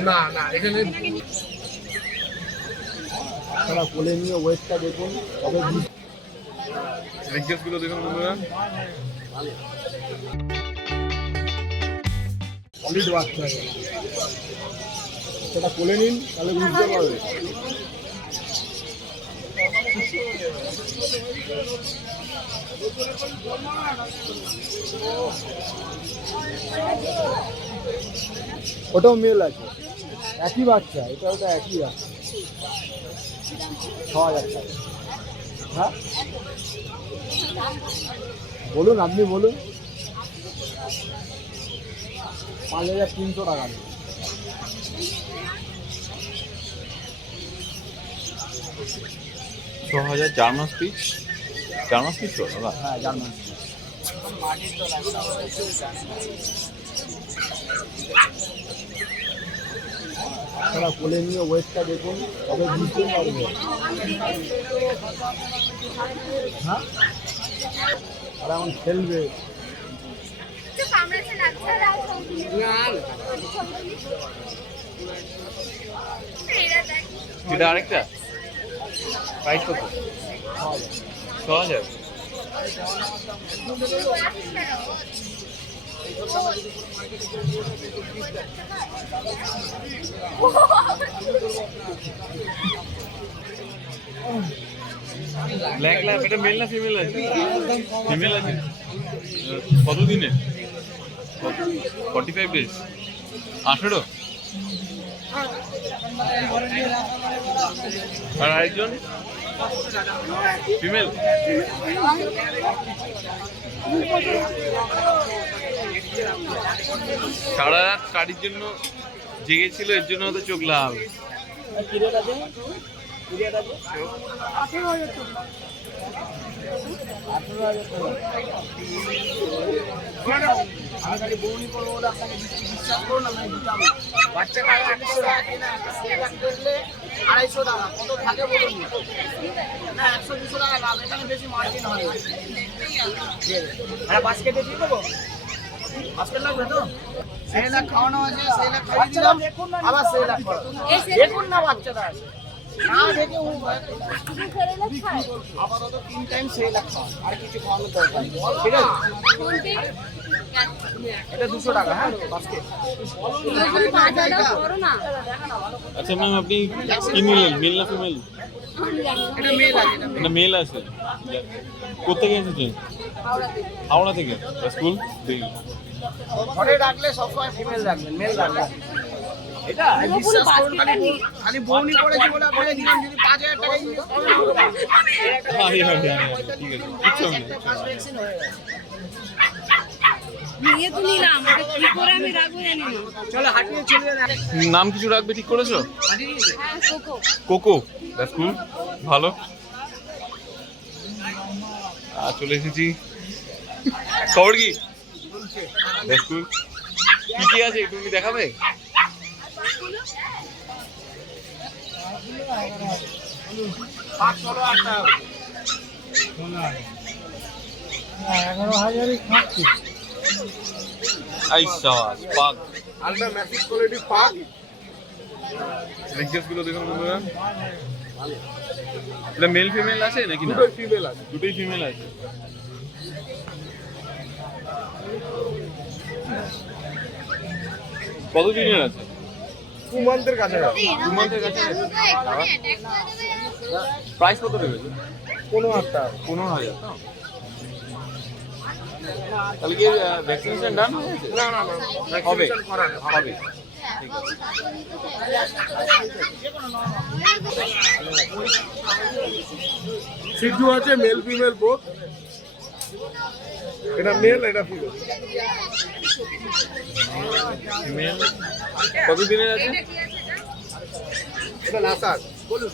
না না এখানে আপনারা কোলে নিয়ে ওয়েটটা দেখুন তবে রিকোয়েস্টগুলো দেখুন বন্ধুরা। সলিড বাচ্চা সেটা কোলে নিন তাহলে বুঝতে পারবে ওটাও মেল আছে। একই বাচ্চা, এটা ওটা একই আছে। ছ হাজার হ্যাঁ? বলুন, আপনি বলুন। পাঁচ হাজার তিনশো টাকা। ছ হাজার জার্মান স্পিচ। জার্মান স্পিচ তো দাদা? হ্যাঁ জার্মান আপনারা কোলে নিয়ে ওয়েটটা দেখুন তবে বুঝতে পারবে। হ্যাঁ? আর এখন খেলবে এটা আরেকটা? প্রাইস কত ছ হাজার ব্ল্যাক ল্যাব এটা মেল না ফিমেল আছে? ফিমেল আছে। কত দিনে ফর্টি ফাইভ ডেজ আঠেরো? আর আরেকজন? ফিমেল সারা রাত স্টাডির জন্য জেগেছিল এর জন্য হয়তো চোখ লাল। বাচ্চা আড়াইশো টাকা কত থাকে বলুন? না একশো দুশো টাকা লাভ এখানে বেশি মার্জিন হয় না। আর বাস্কেটে দিয়ে দেবো? লাগবে তো? সেই লাখ খাওয়ানো আছে সেই লাখ খাইয়ে দিলাম আবার সেই লাখ দেখুন না। বাচ্চাটা না দেখে ও আপাতত তিন টাইম সেই লাখ খাওয়ান আর কিছু খাওয়ানোর দরকার নেই। ঠিক আছে এটা দুশো টাকা হ্যাঁ বাস্কেট আচ্ছা ম্যাম আপনি কি নিলেন মেল না ফিমেল এটা মেল আছে এটা এটা মেল আছে কোথেকে এসেছেন হাওড়া থেকে স্কুল দেখি ঘরে রাখলে সবসময় ফিমেল রাখবেন মেল রাখবেন এটা? বিশ্বাস করুন খালি খালি বউনি করেছি বলে যদি পাঁচ হাজার টাকা ইনভেস্ট করেন ঠিক আছে না। হয়ে নাম কিছু রাখবে ঠিক করেছ? হ্যাঁ কোকো কোকো দ্যাটস কুল ভালো। আর চলে এসেছি। খবর কি? দ্যাটস কুল কি কি আছে তুমি দেখাবে পাঁচ ষোলো আট টাকা করে। এগারো হাজারই কোয়ালিটি পাক রিকোয়েস্টগুলো দেখুন মেল ফিমেল আছে নাকি না ফিমেল আছে দুটোই ফিমেল আছে কত দিনের আছে? টু মান্থের কাছাকাছি দু মাসের কাছে প্রাইস কত রেখেছে পনেরো হাজার টাকা। পনেরো হাজার? তাহলে কি ভ্যাকসিনেশন ডান হয়েছে না না না হবে। হবে। সিদ্ধু আছে মেল ফিমেল বোথ এটা মেল এটা ফিমেল ফিমেল কত দিনের আছে? এটা লাসার বলুন।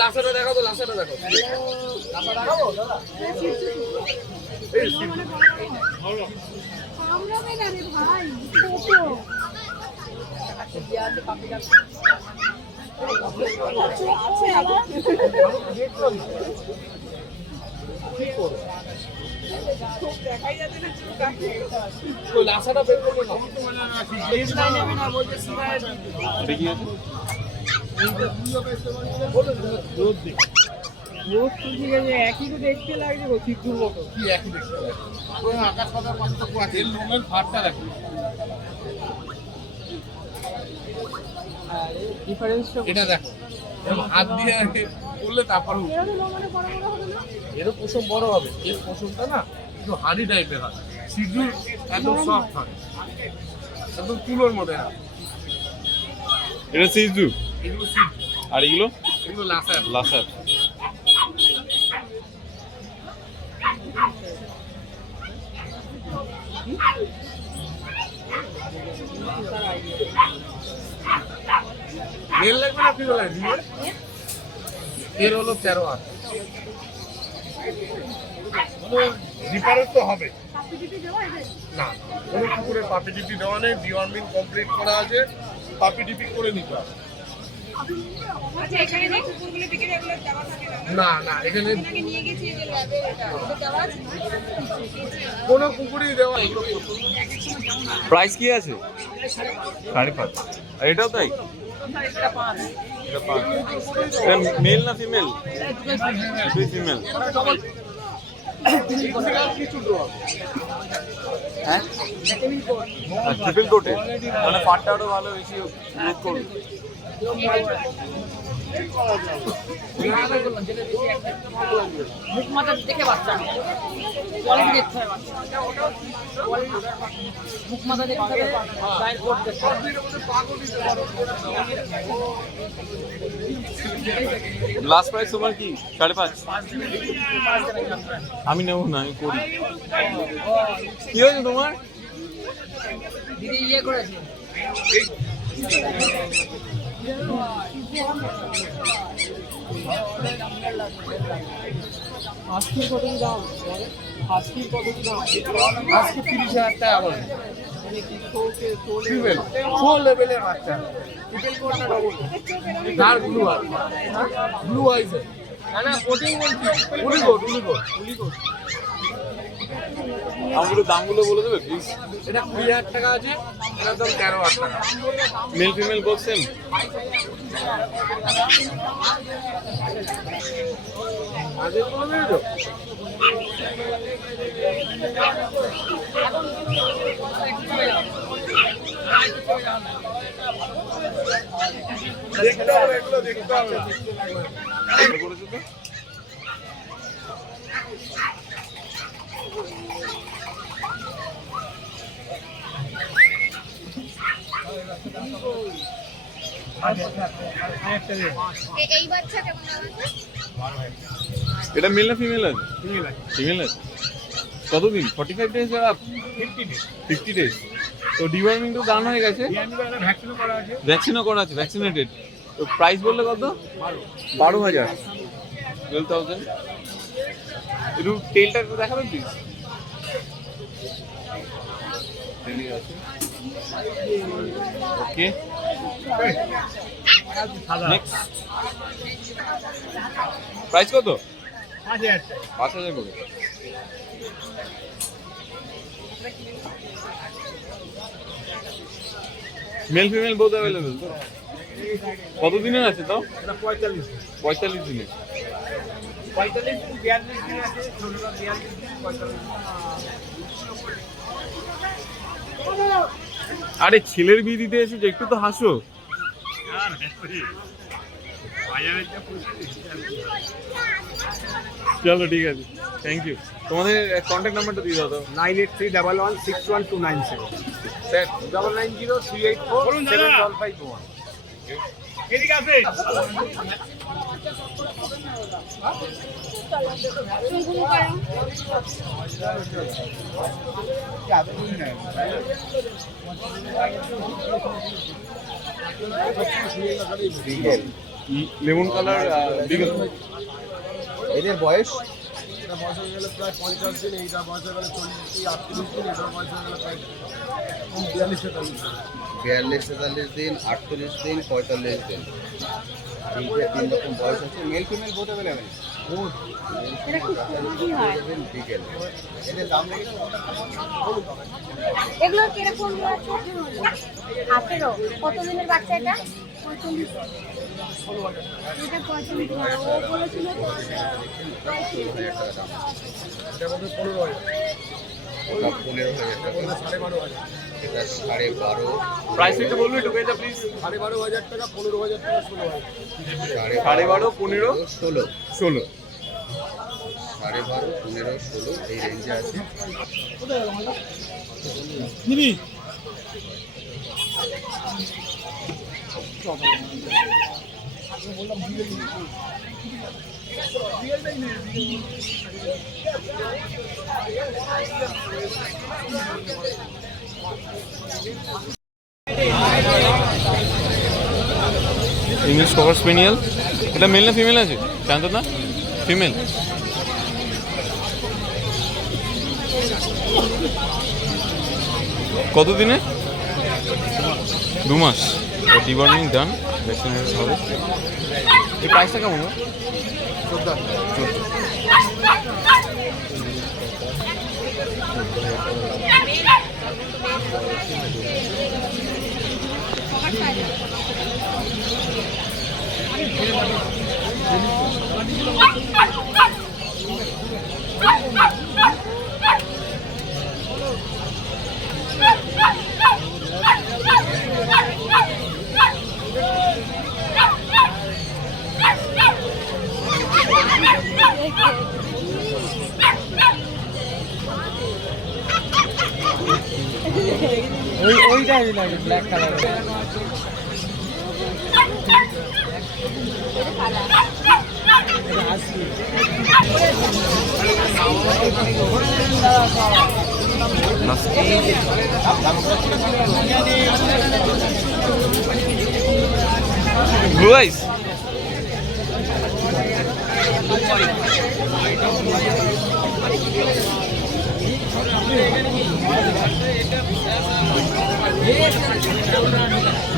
লাসাটা দেখো তো লাসাটা দেখো দেখাবো দাদা এই ভাই আছে আবার একই দেখতে মতো কি একই আকাশ পার্থক্য ডিফারেন্সটা এটা দেখো। হাত দিয়ে করলে তারপর এরও পশম বড় হবে। এর পশমটা না একটু হাড়ি টাইপের হয়। সিঁদুর একদম সফট হয়। একদম তুলোর মধ্যে হয়। এটা সিজু এগুলো সিঁদুর। আর এগুলো? এগুলো লাসার। লাসার। মেল লাগবে না ফিরে লাগবে। এর হলো তেরো ডিফারেন্স তো হবে। না কোনো কুকুরে পাপি টিপি দেওয়া নেই ডিওয়ার্মিং কমপ্লিট করা আছে পাপি টিপি করে নিতে হবে। আচ্ছা এখানে যে কুকুরগুলো বিক্রি এগুলো দেওয়া থাকে না? না না এখানে আপনাকে নিয়ে গেছি এই যে ল্যাবে এটা ওটা দেওয়া কোনো কুকুরই দেওয়া এগুলো প্রাইস কি আছে? সাড়ে পাঁচ। আর এটাও তাই? মেল না ফিমেল ফিমেল হ্যাঁ? ট্রিপল কোটে মানে পাটটা ভালো বেশি গ্রোথ করবে। মুখ মাথা দেখে বাচ্চা কোয়ালিটি দেখতে হয় বাচ্চা মুখ মাথা দেখতে হবে গায়ের কোট দেখতে লাস্ট প্রাইস তোমার কি? সাড়ে পাঁচ? আমি নেব না আমি করি। কি হয়েছে তোমার? দিদি ইয়ে করেছে। হাস্কির কত কি দাম হাস্কির কত কি দাম আজকে তিরিশ হাজার টাকা শোলে ফিমেল ফো লেভেলের বাচ্চা triple coat double dark blue আর ব্লু আইস না না কোটিং বলছি উলিগোট উলিগোট আমগুলো দামগুলো বলে দেবে প্লিজ এটা কুড়ি হাজার টাকা আছে এটার দাম তেরো হাজার টাকা। মেল ফিমেল বোথ সেম দেখতে হবে এগুলো দেখতে হবে। করেছ তো? এই বাচ্চা কেমন এটা মেল না ফিমেল আছে? ফিমেল আছে। কতদিন? Forty five days up fifty days তো ডিওয়ার্মিং তো ডান হয়ে গেছে? ভ্যাকসিনও করা আছে। ভ্যাকসিনেটেড তো প্রাইস বললে কত? বারো। হাজার। টুয়েলভ থাউজেন্ড একটু তেলটা একটু দেখাবেন প্লিজ ওকে প্রাইস কত? পাঁচ হাজার করে মেল ফিমেল বোধ অ্যাভেলেবেল তো? কত দিনের আছে তাও? পঁয়তাল্লিশ দিনের। আরে ছেলের বিয়ে দিতে এসেছে, একটু তো হাসো। চলো ঠিক আছে। থ্যাংক ইউ তোমাদের কন্ট্যাক্ট নাম্বারটা দিয়ে দাও তো। Nine eight three double one six one two nine seven. Sir double nine zero three eight four seven one five one lemon colour beagle এদের বয়স? এটা বয়স হয়ে গেলে প্রায় পঞ্চাশ দিন এইটা বয়স হয়ে গেলে চল্লিশ দিন আটত্রিশ দিন এটা বয়স হয়ে গেলে প্রায় বিয়াল্লিশ তেতাল্লিশ দিন। বিয়াল্লিশ তেতাল্লিশ দিন আটত্রিশ দিন পঁয়তাল্লিশ দিন। এইটা তিন রকম বয়স আছে মেল ফিমেল বোথ অ্যাভেলেবেল এটা খুব কি হয়। বিকেল এদের দাম লেগেছে এগুলো কীরকম আছে? আঠেরো কত দিনের বাচ্চা এটা? পঁয়তাল্লিশ। এটা পঁয়তাল্লিশ। ও বলেছিল পনেরো ওটা পনেরো হাজার টাকা এটা সাড়ে বারো। প্রাইস একটু বলব একটু পেয়ে প্লিজ সাড়ে বারো হাজার টাকা পনেরো হাজার টাকা ষোলো হাজার সাড়ে সাড়ে বারো পনেরো? ষোলো। ষোলো। সাড়ে বারো পনেরো ষোলো এই রেঞ্জে আছে। ইংলিশ কভার স্পেনিয়াল এটা মেল না ফিমেল আছে? জানতো না? ফিমেল কত দিনে দু মাস। ডিবার্মিং ডান ভ্যাকসিনেট হবে এই কেমন? চোদ্দ ওই ওইটা লাগে black colour blue ice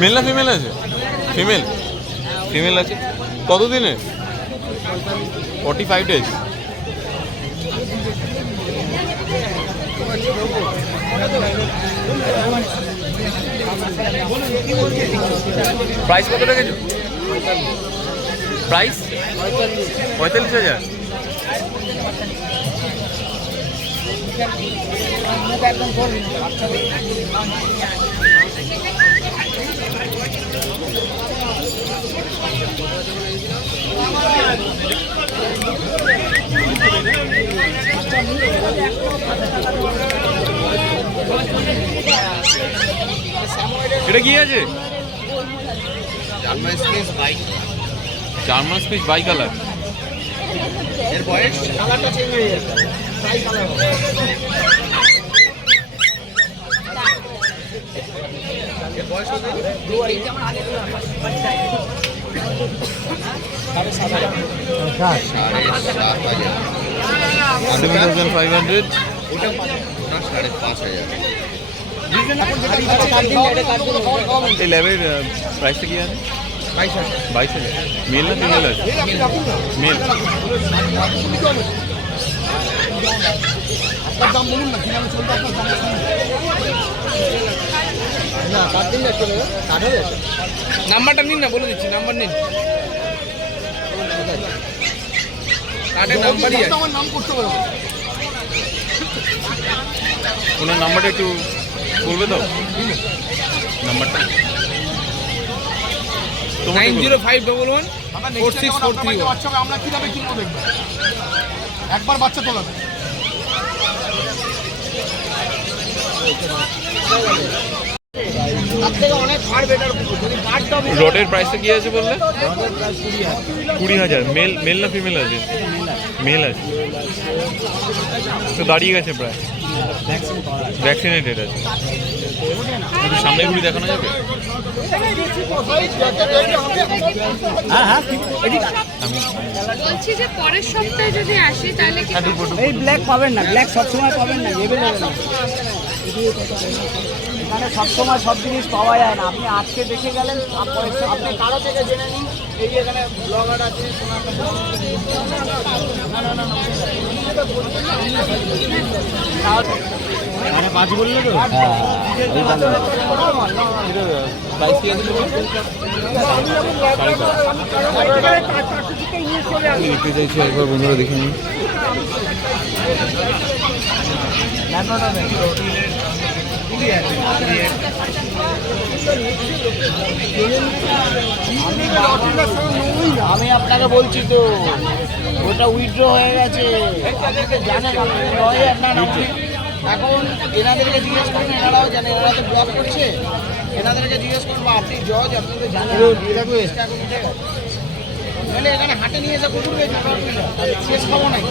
male না ফিমেল আছে? ফিমেল ফিমেল আছে। কত দিনে ফর্টি ফাইভ ডেজ প্রাইস কত রেখেছো প্রাইস পঁয়তাল্লিশ হাজার। এটা কি আছে? German spitz bike German spitz by কালারের বয়স কালারটা চেঞ্জ হয়ে যাচ্ছে ফাইভ হান্ড্রেড ওটা সাড়ে পাঁচ হাজার এই ল্যাবের প্রাইসটা কি আছে বাইশ হাজার। মেল না ফিমেল আছে? মেল। আপনার দাম বলুন না কীভাবে চলবে আপনার দাম না দিন হয়ে যাচ্ছে নাম্বারটা নিন না বলে দিচ্ছি নাম্বার নিন। কার্ডের নাম্বারই আছে। আমার নাম করতে পারব ওনার নাম্বারটা একটু বলবে তো? নাম্বারটা। Nine zero five double one six four three one. আমরা কীভাবে কিনবো দেখব? একবার বাচ্চা তোলাবে তার থেকে অনেক ফার বেটার যদি কাঠটা হবে রডের প্রাইসটা কি আছে বললে? কুড়ি হাজার। মেল মেল না ফিমেল আছে? মেল আছে। তো দাঁড়িয়ে গেছে প্রায়। ভ্যাকসিনেটেড আছে। একটু সামনে ঘুরি দেখানো যাবে? বলছি যে পরের সপ্তাহে যদি আসি তাহলে কি হ্যাঁ ঢুকবো ঢুকবো এই ব্ল্যাক পাবেন না ব্ল্যাক সবসময় পাবেন না এভেলেবেল এখানে সবসময় সব জিনিস পাওয়া যায় না। আপনি আজকে দেখে গেলেন তারপরে আপনি কারও থেকে জেনে নিন। এই এখানে ব্লগার আছে মানে পাঁচ বললে তো? কি চাইছি একবার বন্ধুরা দেখে নিন আমি আপনাকে বলছি তো ওটা উইথড্র হয়ে গেছে। আপনি তো জানেন আপনি নয় আর না না উনি এখন এনাদেরকে জিজ্ঞেস করুন এনারাও জানে এনারা তো ব্লগ করছে। এনাদেরকে জিজ্ঞেস করব আপনি জজ আপনি তো জানেন। এখানে হাটে নিয়ে এসে কুকুর শেষ খাব নাকি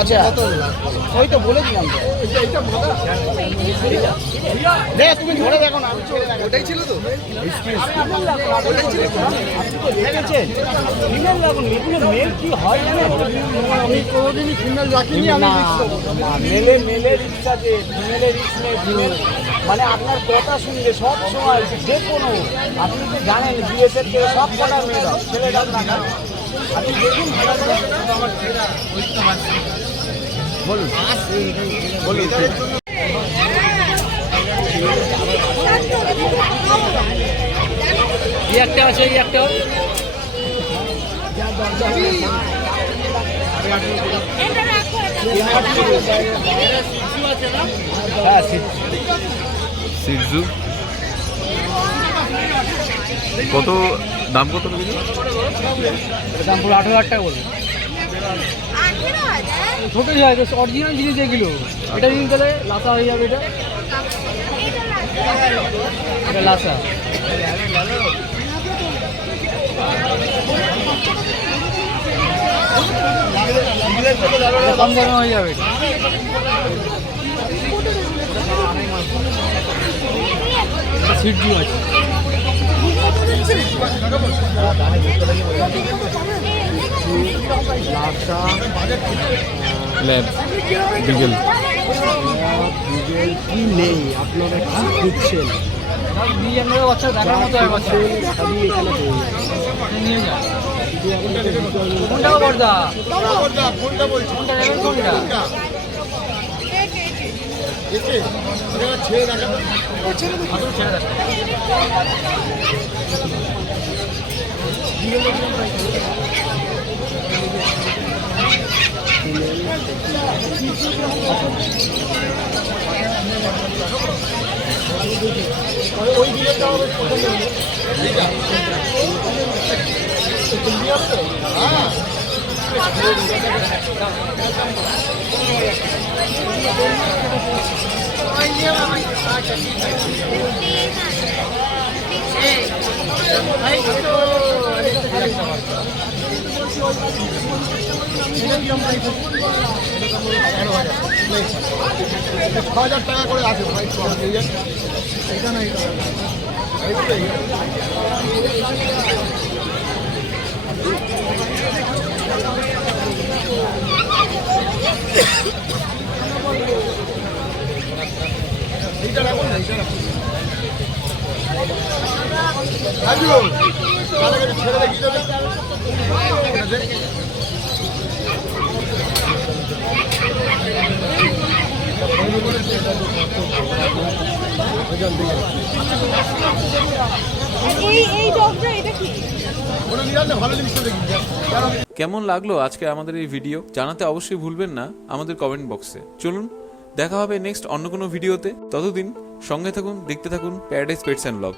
আচ্ছা ওই তো বলে দিলাম তুমি ধরে দেখো না আমি ছেড়ে দেখো ওটাই ছিল তো? ফিমেল লাগুন এগুলো মেল কি হয় জানেন আমি কোনোদিনই ফিমেল রাখিনি আমি না, না, মেলে মেলে রিক্স আছে ফিমেলে রিক্স নেই ফিমেল মানে আপনার কথা শুনলে সব সময় যে কোনো আপনি তো জানেন বিএসএফ সব কটা মেয়ে দাও ছেলে না বলুন। বলুন। একটা আছে এই একটা। হ্যাঁ সিটজু কত, দাম কত দাম পুরো আঠেরো হাজার টাকা বলবে। ছোটই হয় অরিজিনাল জিনিস এটা তাহলে লাসা হয়ে যাবে এটা। এটা লাসা। হয়ে যাবে? আছে। কি নেই আপনারা কি খুঁজছেন বাচ্চা ছেড়ে দেখা ছেড়ে দেখ ওই দিলেটা হবে হ্যাঁ ছ হাজার টাকা করে আছে ভাই ছ হাজার এইটা না এইটা। রাজু, তাহলে একটু ছেড়ে দেখিয়ে দেবে। এটা দে। এই এই ডগটা এটা কি ওটা নিয়ে আসলে ভালো জিনিসটা দেখি কারণ কেমন লাগল আজকে আমাদের এই ভিডিও? জানাতে অবশ্যই ভুলবেন না আমাদের কমেন্ট বক্সে চলুন, দেখা হবে নেক্সট অন্য কোনো ভিডিওতে ততদিন সঙ্গে থাকুন, দেখতে থাকুন প্যারাডাইস পেটস অ্যান্ড ব্লগ